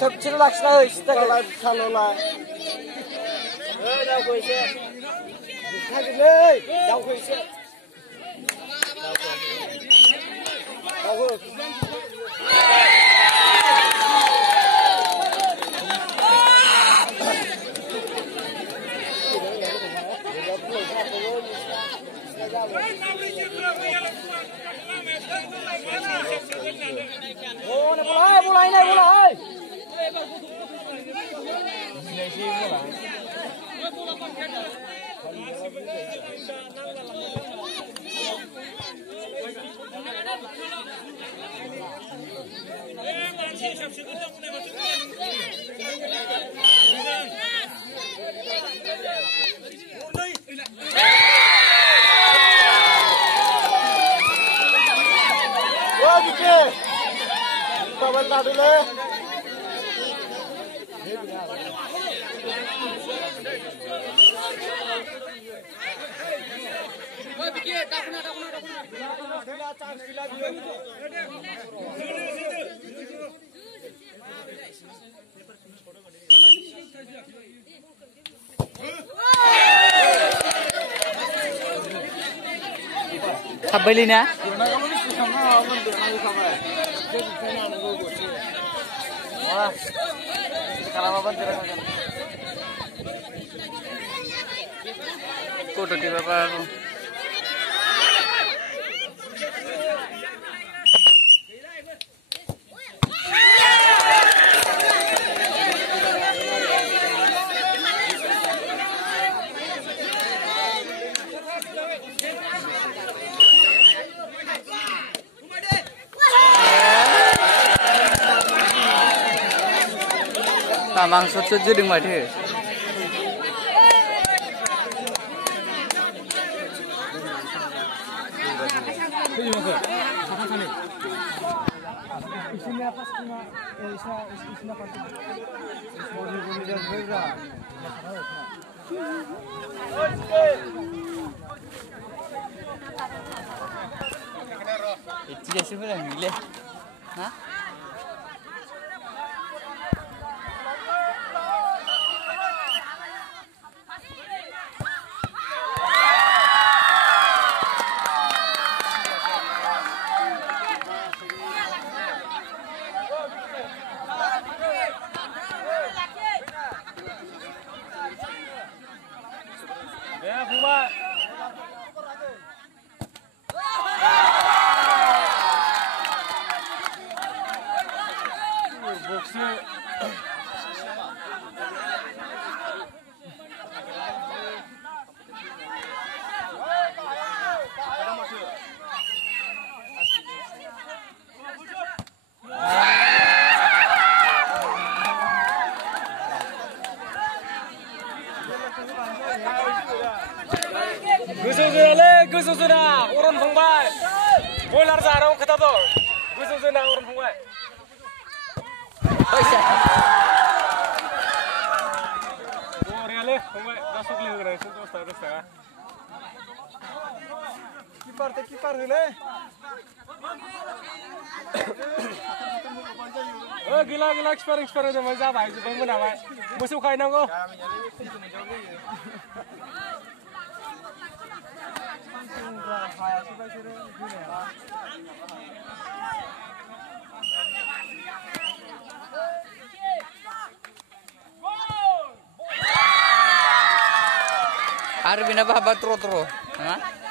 थोबसेल' लाखिना हो सिथाखौलाय बुथारल'लाय दाउखौ एसे बुथारगोनलै दाउखौ एसे दाउखौ mulai này mulai Bentar dulu. Beli na? Wah, sekarang apa kan? Koto di bapak. Maksud jadi macam Isinya apa semua? Isinya apa? Itu jadi sebenarnya milih, hah? Ya, Buma. Boxnya. गोजौजोना अरन फंबाय बयलार जानायाव खोथा दं गोजौजोना अरन फंबाय बरियालै फंबाय दा सकले होग्रा एसे 10 थाखा किपार होलै गैला किपार होदोंमोन जाबाय जोबबाय मोनाबाय मोसौ खायनांगौ Hari bina apa tro, ha?